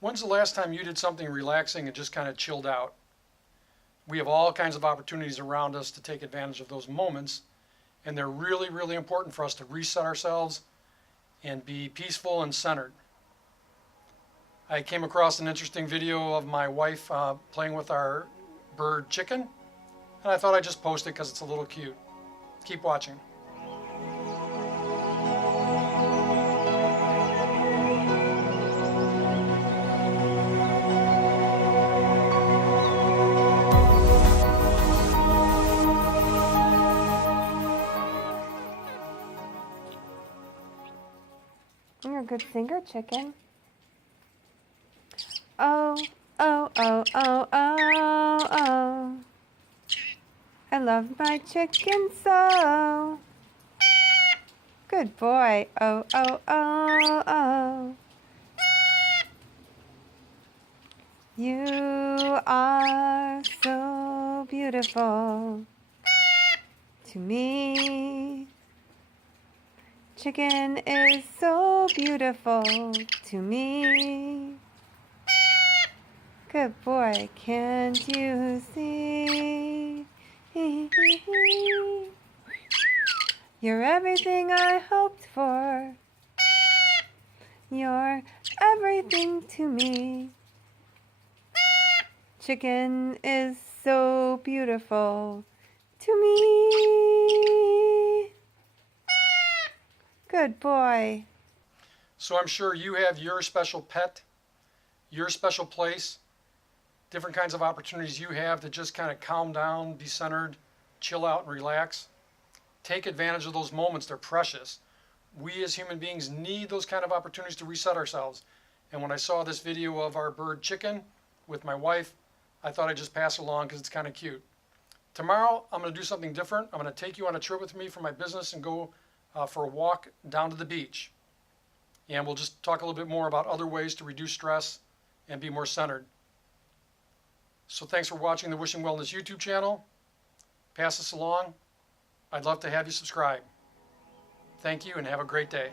When's the last time you did something relaxing and just kind of chilled out? We have all kinds of opportunities around us to take advantage of those moments, and they're really, really important for us to reset ourselves and be peaceful and centered. I came across an interesting video of my wife playing with our bird chicken, and I thought I'd just post it because it's a little cute. Keep watching. You're a good singer, chicken. Oh, oh, oh, oh, oh, oh. I love my chicken so. Good boy. Oh, oh, oh, oh. You are so beautiful to me. Chicken is so beautiful to me. Good boy, can't you see? You're everything I hoped for. You're everything to me. Chicken is so beautiful to me. Good boy. So I'm sure you have your special pet, your special place, different kinds of opportunities you have to just kind of calm down, be centered, chill out and relax. Take advantage of those moments. They're precious. We as human beings need those kind of opportunities to reset ourselves. And when I saw this video of our bird chicken with my wife, I thought I'd just pass it along because it's kind of cute. Tomorrow, I'm going to do something different. I'm going to take you on a trip with me for my business and go for a walk down to the beach. And we'll just talk a little bit more about other ways to reduce stress and be more centered. So thanks for watching the Wishing Wellness YouTube channel. Pass this along. I'd love to have you subscribe. Thank you and have a great day.